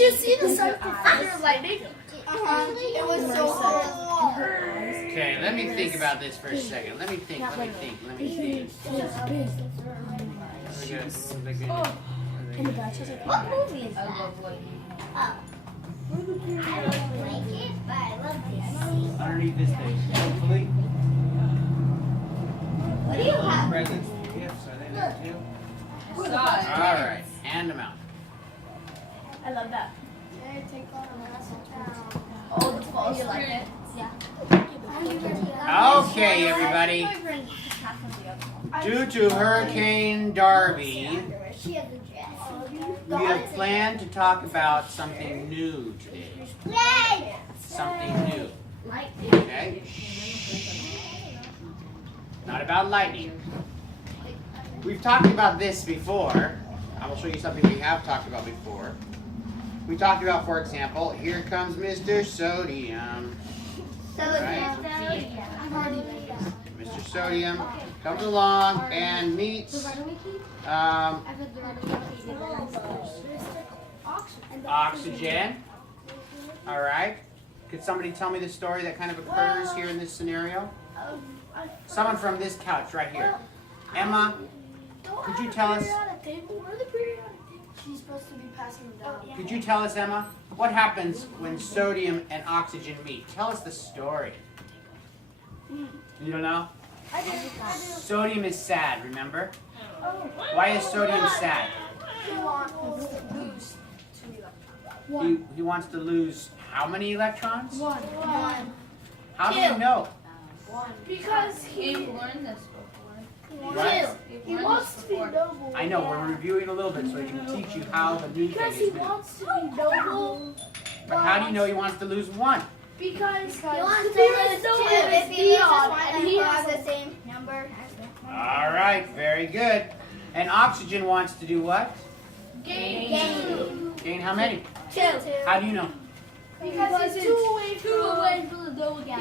you see the size of thunder and lightning? It was so hard. Okay, let me think about this for a second. Let me think. What movie is that? Oh. I don't like it, but I love this. Underneath this thing. Hopefully. What do you have? Presents, gifts, are they there too? All Alright, hand them out. I love that. Oh, the false. You like it? Yeah. Okay, everybody. Due to Hurricane Darby, She has a dress. we have planned to talk about something new today. Yay! Something new. Okay? Not about lightning. We've talked about this before. I will show you something we have talked about before. We talked about, for example, here comes Mr. Sodium. Mr. Sodium comes along and meets Oxygen. All right. Could somebody tell me the story that kind of occurs here in this scenario? Someone from this couch right here. Emma, could you tell us? She's supposed to be passing down. Could you tell us, Emma, what happens when sodium and oxygen meet? Tell us the story. You don't know? Sodium is sad, remember? Why is sodium sad? He wants to lose how many electrons? One. How do you know? Because he learned this before. What? He wants to be noble. I know, we're reviewing a little bit so we can teach you how the new thing Because is he moved. wants to be noble. But how do you know he wants to lose one? Because He wants to there lose is no two. limit If he loses beyond, one, and then he he'll has have a the same number as the All right, very good. And oxygen wants to do what? game. Gain how many? Two. How do you know? Because it's two away from the double gas.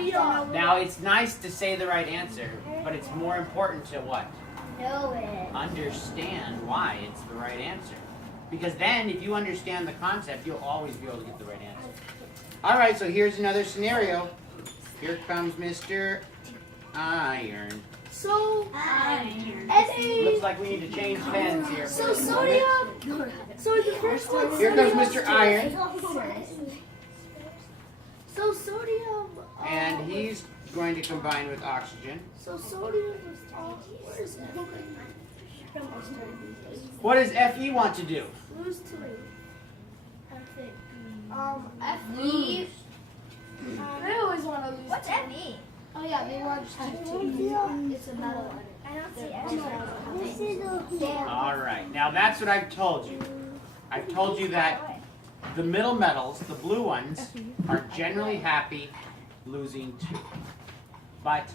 Now, it's nice to say the right answer, but it's more important to what? know it. Understand why it's the right answer. Because then, if you understand the concept, you'll always be able to get the right answer. All right, so here's another scenario. Here comes Mr. Iron. So, Looks like we need to change pens here. So sodium. So the first one. Here comes Mr. Iron, So sodium. and he's going to combine with oxygen. So sodium is where is it? What does Fe want to do? Lose two. Fe. They always want to lose. What's Fe? Oh yeah, they want to. It's a metal. I don't see Fe. All right, now that's what I've told you. I've told you that the middle metals, the blue ones, are generally happy losing two. But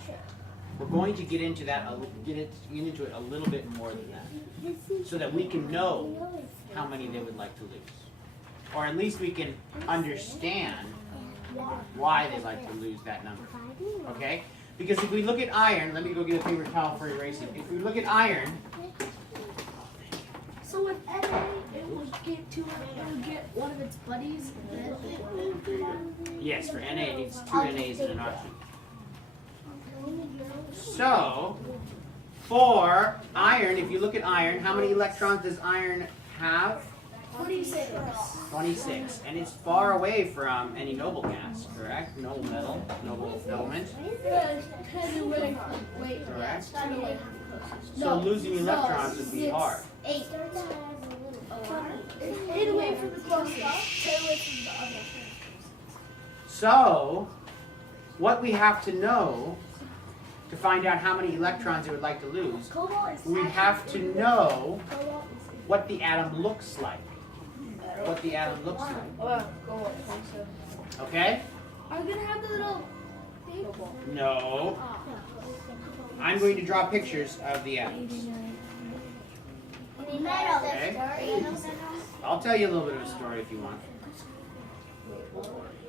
we're going to get into that, get into it a little bit more than that, so that we can know how many they would like to lose, or at least we can understand why they like to lose that number. Okay? Because if we look at iron, let me go get a paper towel for erasing. If we look at iron, So with Na, it would get to it. It would get one of its buddies. yes, for Na it needs two Nas and an oxygen. So, for iron, if you look at iron, how many electrons does iron have? 26. 26. And it's far away from any noble gas, correct? Noble metal, noble element, Wait. correct? No. So losing electrons would be hard. 8. 8 away from the closest. 10 away from the other. So, what we have to know to find out how many electrons it would like to lose, we have to know what the atom looks like. What the atom looks like. Okay? Are we gonna have the little thing? No. I'm going to draw pictures of the atoms. Okay. I'll tell you a little bit of a story if you want.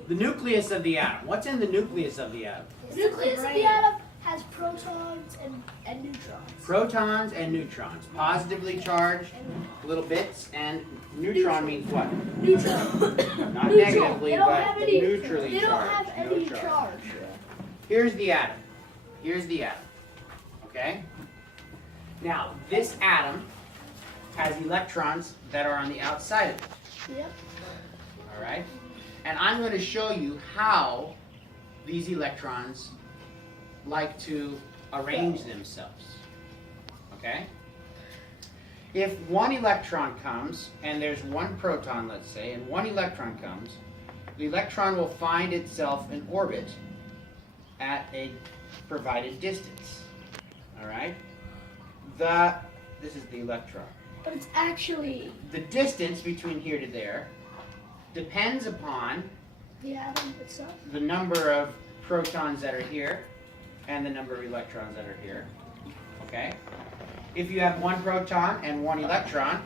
The nucleus of the atom. What's in the nucleus of the atom? The nucleus of the atom has protons and neutrons. Protons and neutrons. Positively charged little bits, and neutron means what? Neutron. Not Neutral. negatively, They don't but have any. neutrally They don't charged. have No any charge. charge. Here's the atom. Here's the atom. Okay? Now, this atom has electrons that are on the outside of it. Yep. All right? And I'm going to show you how these electrons like to arrange themselves. Okay? If one electron comes, and there's one proton, let's say, and one electron comes, the electron will find itself in orbit at a provided distance. All right? This is the electron. But it's actually The distance between here to there depends upon the atom itself. the number of protons that are here and the number of electrons that are here. Okay? If you have one proton and one electron,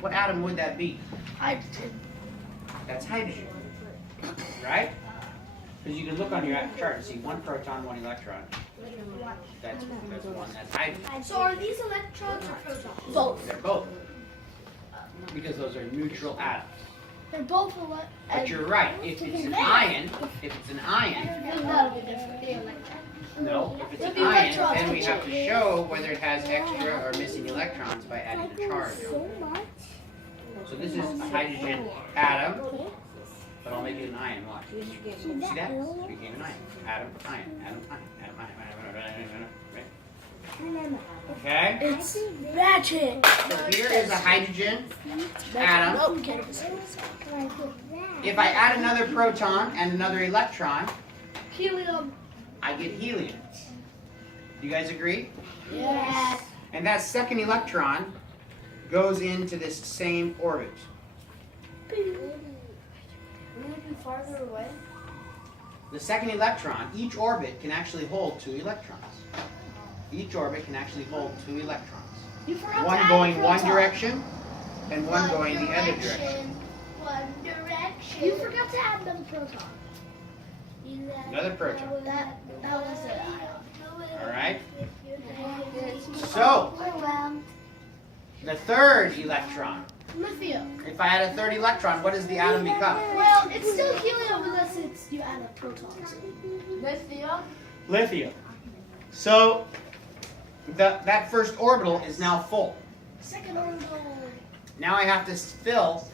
what atom would that be? Hydrogen. That's hydrogen. Right? Because you can look on your chart and see one proton, one electron. That's one. That's hydrogen. So are these electrons or protons? Both. They're both. Because those are neutral atoms. They're both But you're right. If it's an ion, then that'll be different. no. If it's It'll an be ion, electrons. then we have to show whether it has extra or missing electrons by adding the charge. So this is a hydrogen atom, but I'll make it an ion. Watch. See that? It became an ion. Atom, ion, atom, ion, atom, ion, right? Okay? It's magic. So here is a hydrogen atom. Nope, can't. If I add another proton and another electron, Helium. I get helium. You guys agree? Yes. And that second electron goes into this same orbit. Wouldn't it be farther away? The second electron, each orbit can actually hold 2 electrons. Each orbit can actually hold 2 electrons. You forgot to One add going a one proton. direction and one going the other direction. One direction. You forgot to add another proton. Another proton. That was it. All right? So, the third electron. Lithium. If I add a third electron, what does the atom become? Well, it's still helium unless you add a proton. Lithium. Lithium. So, that first orbital is now full. Second orbital. Now I have to fill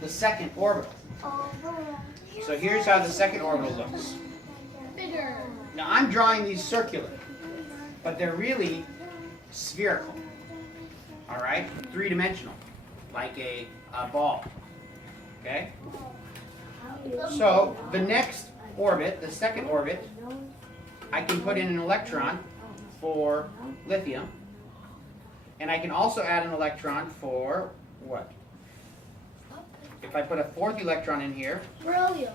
the second orbital. So here's how the second orbital looks. Bigger. Now I'm drawing these circular, but they're really spherical. All right, 3-dimensional, like a ball. Okay. So the next orbit, the second orbit, I can put in an electron for lithium, and I can also add an electron for what? If I put a fourth electron in here, Beryllium.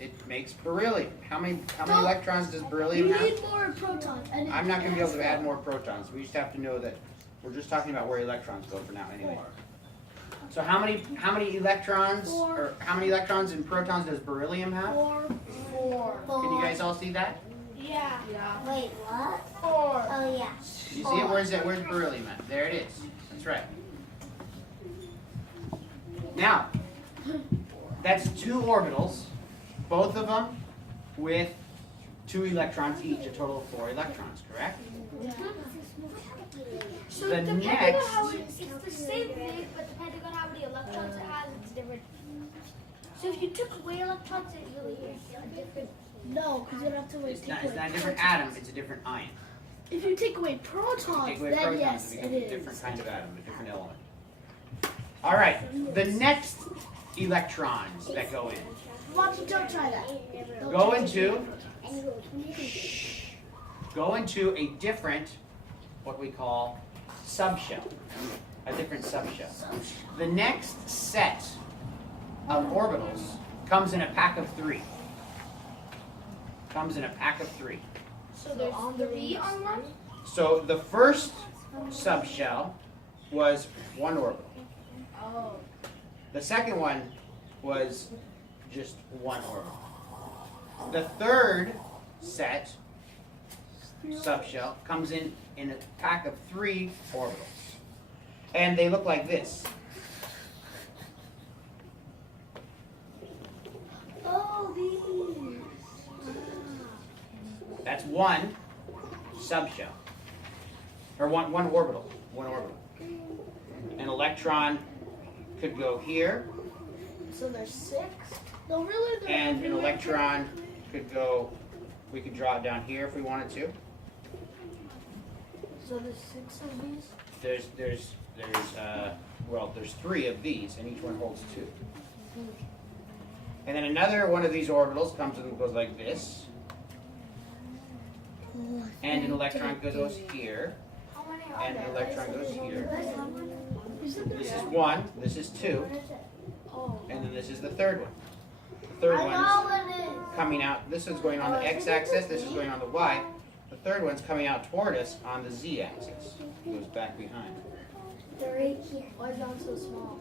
it makes beryllium. How many No. electrons does You beryllium have? need more protons. And I'm not going to be able to add more protons. We just have to know that we're just talking about where electrons go for now anyway. So how many electrons or how many electrons and protons does beryllium have? Four. Can you guys all see that? Yeah. Wait, what? 4. Oh yeah. You see it? Where's beryllium at? There it is. That's right. Now, that's 2 orbitals, both of them with 2 electrons each, a total of 4 electrons, correct? So The depending next- on how it's the same thing, but depending on how many electrons it has, it's different. So if you took away electrons, it really is a different. No, because you don't have to wait. It's not a different atom, it's a different ion. If you take away protons, Take away then protons, yes, it it becomes a is. different kind of atom, a different element. All right, the next electrons that go in Watch, don't try that. Don't go try into a different, what we call subshell, a different subshell. The next set of orbitals comes in a pack of 3. Comes in a pack of 3. So there's 3 on one. So the first subshell was 1 orbital. Oh. The second one was just 1 orbital. The third set subshell comes in a pack of 3 orbitals. And they look like this. Oh, these. That's one subshell. Or one orbital. One orbital. An electron could go here, So there's 6? No, really? and an electron could go, we could draw it down here if we wanted to. So there's 6 of these? There's 3 of these, and each one holds 2. And then another one of these orbitals comes and goes like this, and an electron goes here, How many are and there? an electron goes here. You said This there- is 1, this is 2, Oh. and then this is the third one. The third I one's know it is. coming out, this is going on the x-axis, this is going on the y. The third one's coming out toward us on the z-axis. Goes back behind. They're right here. Why is that so small?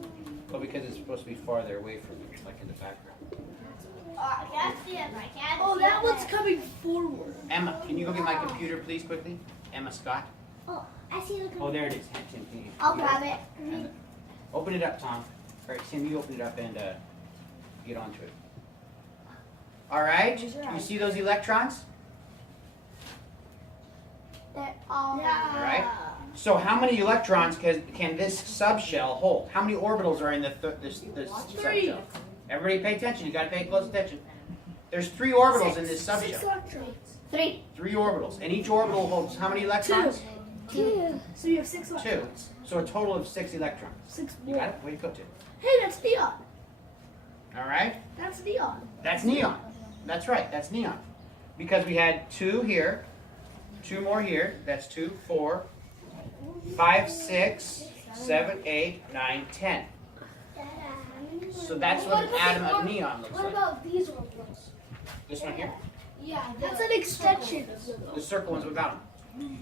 Well, because it's supposed to be farther away from you, like in the background. I can't see it. I can't Oh, see that it. one's coming forward. Emma, can you go get my computer, please, quickly? Emma Scott. Oh, I see the computer. Oh, there it is. Tim, can you- I'll grab it. Open it up, Tom. All right, Tim, you open it up and get onto it. All right. You see those electrons? They're All right. So how many electrons can this subshell hold? How many orbitals are in this 3. subshell? Everybody pay attention. You got to pay close attention. There's 3 orbitals in this 6 subshell. electrons. 3. 3 orbitals. And each orbital holds how many electrons? 2. So you have 6 2. electrons. So a total of 6 electrons. 6 You more. got it? Way to go, Tim. Hey, that's neon. All right. That's neon. That's neon. That's right. That's neon. Because we had 2 here, 2 more here. That's 2, 4, 5, 6, 7, 8, 9, 10. So that's what an atom of neon looks What like. about these orbitals? This one here. Yeah, that's an extension. The circle one's without them.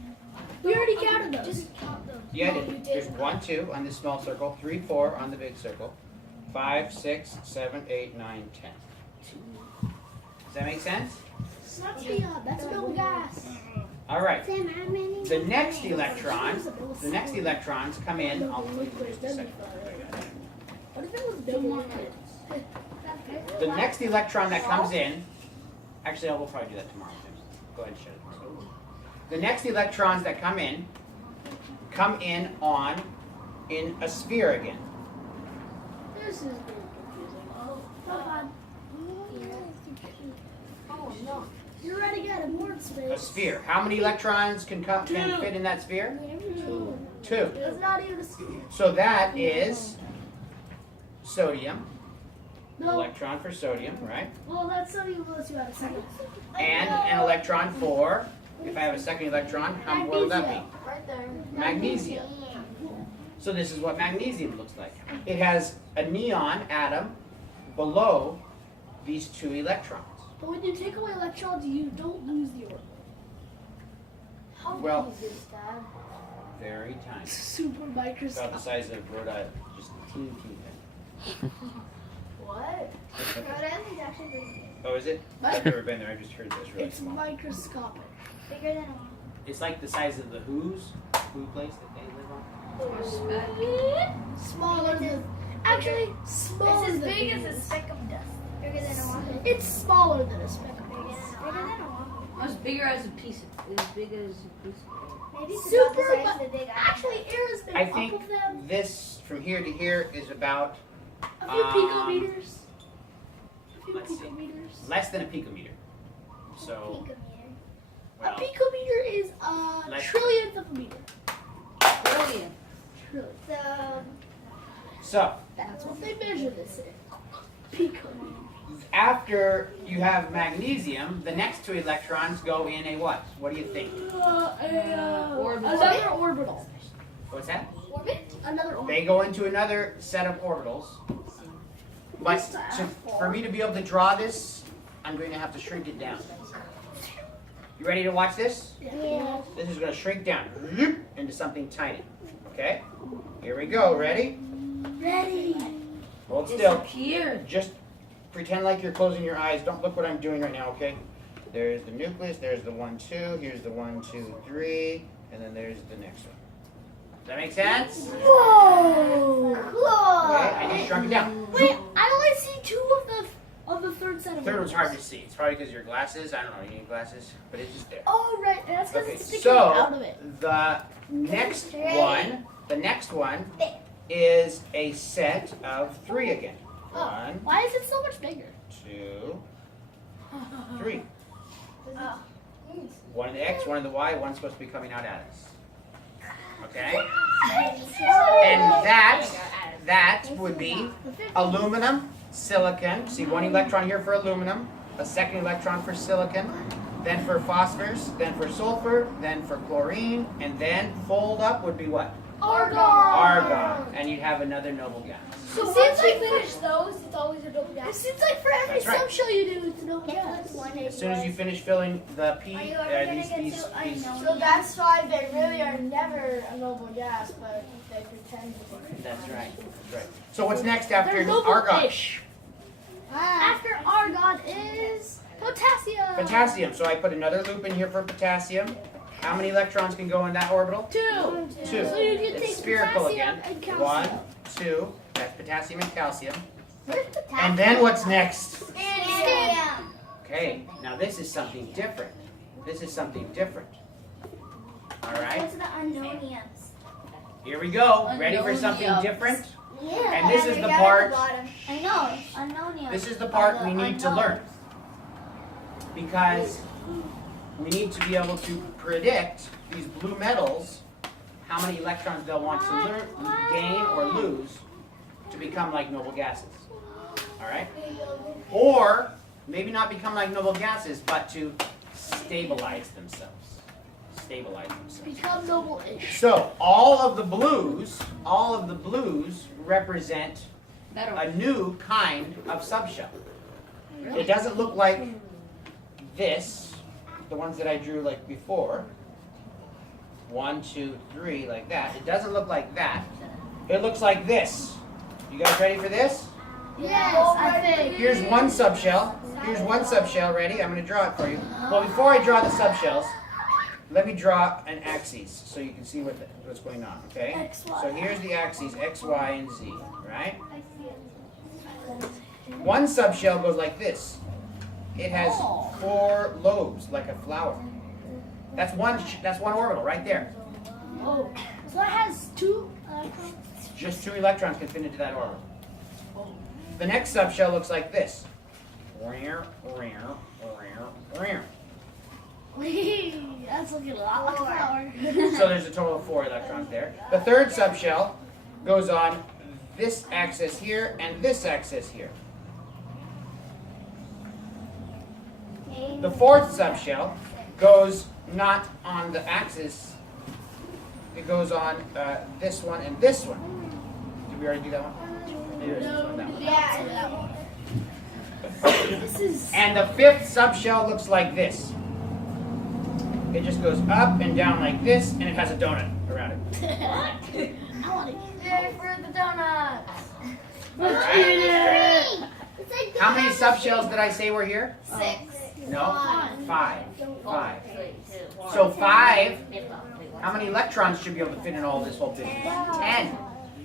We already counted those. Just count them. Yeah, No, you there's didn't. 1, 2 on this small circle, 3, 4 on the big circle, 5, 6, 7, 8, 9, 10. Does that make sense? It's not neon. That's no gas. All right. Sam, how many? The next electrons come in. I'll tell you in just a second. What if it was no liquid? The next electron that comes in, actually, I will probably do that tomorrow. Go ahead and shut it. The next electrons that come in in a sphere again. This is very confusing. Oh, come on. Oh no. You're right again. In word A space. sphere. How many electrons can fit in that sphere? 2. It's not even a sphere. So that is sodium. No. Electron for sodium, right? Well, that's not even unless you have a second. And an electron for, if I have a second electron, what would that be? Right there. Magnesium. So this is what magnesium looks like. It has a neon atom below these 2 electrons. But when you take away electrons, you don't lose the orbital. How Well- big is this, Dad? Very tiny. Super About the microscopic. size of Rhode Island. Just a teeny thing. What? Rhode Island's actually big. Oh, is it? I've never been there. I just heard this really It's small. microscopic. Bigger than one. It's like the size of the Who place that they live on. Smaller than. Actually, smaller It's as than big as a these. speck of dust. Bigger than a one. It's smaller than a speck of Bigger dust. than a one. As bigger as a piece of, as big as a piece of Maybe it's Super, about the size but of the big actually, air has been I up think of them this from here to here is about a few picometers. A few let's see. picometers. less than a picometer. So, picometer. A well, picometer is a Less- trillionth of a meter. trillion. Trillion. so That's what they measure this in. Picometer. after you have magnesium, the next 2 electrons go in a what? What do you think? Orbital. Another orbital. What's that? Another orbital. They go into another set of orbitals. But for me to be able to draw this, I'm going to have to shrink it down. You ready to watch this? Yeah. This is going to shrink down into something tiny. Okay? Here we go. Ready? Ready. Hold still. Disappeared. Just pretend like you're closing your eyes. Don't look what I'm doing right now, okay? There's the nucleus, there's the 1, 2, here's the 1, 2, 3, and then there's the next one. Does that make sense? Whoa! Cool. Okay, I just shrunk it down. Wait, I only see 2 of the third set of Third one's hard to bubbles. see. It's probably because of your glasses. I don't know, you need glasses, but it's just there. Oh, right. That's because Okay, it's sticking out so of it. the next one is a set of 3 again. Oh, 1, why is it so much bigger? 2, 3. Oh. One of the X, one of the Y, one's supposed to be coming out at us. Okay? And that would be aluminum, silicon. See, 1 electron here for aluminum, a 2nd electron for silicon, then for phosphorus, then for sulfur, then for chlorine, and then fold up would be what? Argon. Argon. And you'd have another noble gas. So once you finish those, it's always a double gas. It seems like for every That's right. sub show you do, it's a double gas. As soon as you finish filling the P, Are you ever gonna get these, to unknown? So that's why they really are never a noble gas, but they pretend to be. that's right. That's right. So what's next after They're argon? noble-ish. After argon is potassium. Potassium. So I put another loop in here for potassium. How many electrons can go in that orbital? 2. 2. So you can It's take spherical potassium again. and calcium. 1, 2. That's potassium and calcium. Where's potassium? And then what's next? Scandium. Okay. Now this is something different. This is something different. All right. What's the unknowniums? Here we go. Ready for something Unknowniums. different? Yeah. And this is the part. I know. Unknowniums. This is the part we need to unknown. learn. Because we need to be able to predict these blue metals, how many electrons they'll want to gain or lose to become like noble gases. All right? Or maybe not become like noble gases, but to stabilize themselves. Stabilize themselves. Become noble-ish. So all of the blues represent Better. a new kind of subshell. It doesn't look like this, the ones that I drew like before. 1, 2, 3, like that. It doesn't look like that. It looks like this. You guys ready for this? Yes, I think. Here's one subshell. Here's one subshell. Ready? I'm going to draw it for you. Well, before I draw the subshells, let me draw an axis so you can see what's going on, okay? X, Y. So here's the axes, X, Y, and Z, right? One subshell goes like this. It has 4 lobes, like a flower. That's one orbital right there. Oh, so it has 2 electrons. Just 2 electrons can fit into that orbital. The next subshell looks like this. That's looking a lot like a flower. So there's a total of 4 electrons there. The third subshell goes on this axis here and this axis here. The fourth subshell goes not on the axis, it goes on this one and this one. Did we already do that one? Maybe there's this one, that one. Yeah. This is. And the fifth subshell looks like this. It just goes up and down like this, and it has a donut around it. I want Yay for the donuts! to Alright. eat it. It's like How many subshells did I say were here? 6. No? 5. 5. So 5, how many electrons should be able to fit in all this whole thing? 10.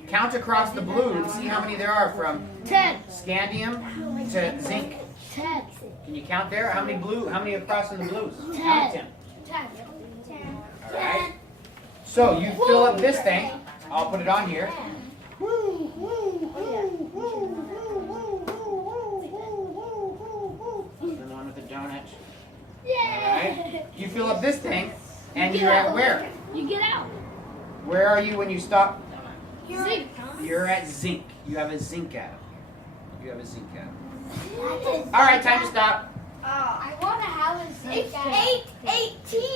Count across the blue and see how many there are from 10. scandium to zinc. 10. Can you count there? How many across in the blues? 10. Count them. 10. Alright. So you fill up this thing. I'll put it on here. And the one with the donut. Alright. You fill up this thing, and you're at where? You get out. Where are you when you stop? Zinc. You're at zinc. You have a zinc atom. You have a zinc atom. Oh, Alright, time to stop. I want to have a 18.